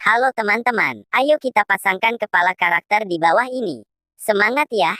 Halo teman-teman, ayo kita pasangkan kepala karakter di bawah ini. Semangat ya!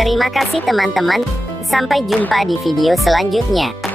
Terima kasih teman-teman, sampai jumpa di video selanjutnya.